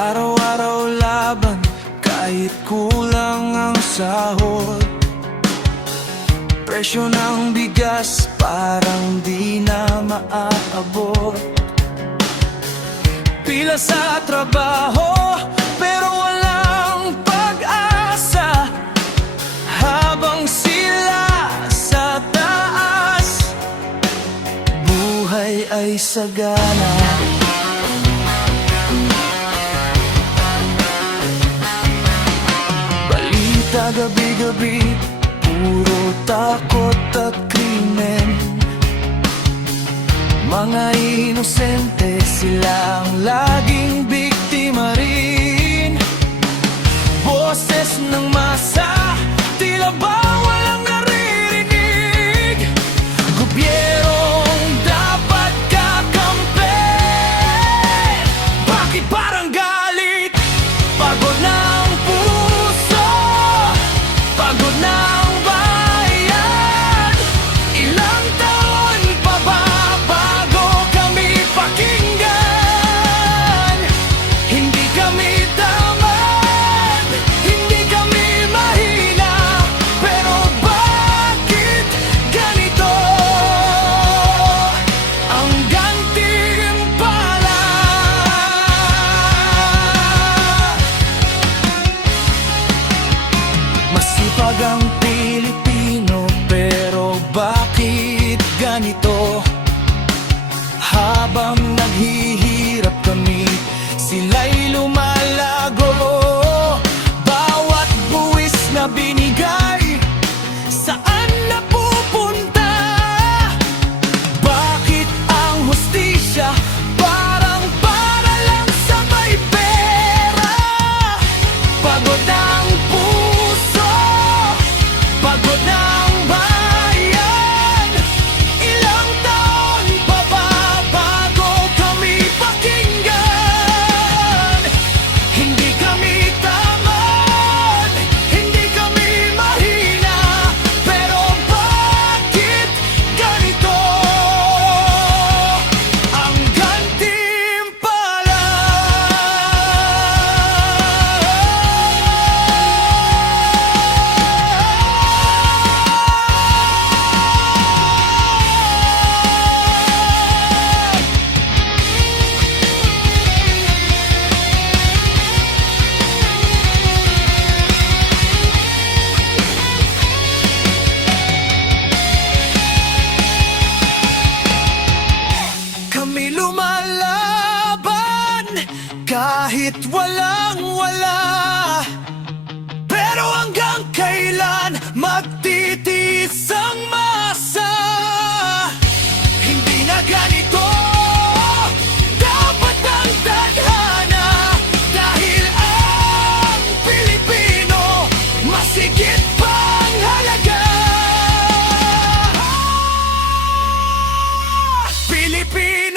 Araw-araw laban kahit kulang ang sahod. Presyo ng bigas parang di na maaabot. Pila sa trabaho pero walang pag-asa, habang sila sa taas buhay ay sagana. Balita gabi-gabi, puro takot at krimen. Mga inosente silang laging biktima rin. Boses ng masa, tila ba walang naririnig? Gobyernong dapat kakampi. Bakit parang galit? Pagod ng puso, pagod ng bayan. Ilang taon pa ba bago kami pakinggan? Hindi kami tamad, hindi kami mahina, pero bakit ganito? Ang gantimpala. Masipag ang Pilipino, pero bakit ganito? Habang naghihirap kami, sila'y lumalago. Bawat buwis na binigay, saan napupunta? Bakit ang hustisya parang para lang sa may pera? Pagod ang puso, pagod ng bayan. Ilang taon pa ba bago kami pakinggan? Hindi kami tamad, hindi kami mahina, pero bakit ganito? Ang gantimpala. Kami lumalaban kahit walang-wala, pero hanggang kailan magtitiis ang masa? Hindi na ganito dapat ang tadhana, dahil ang Pilipino masigit pang halaga. Pilipino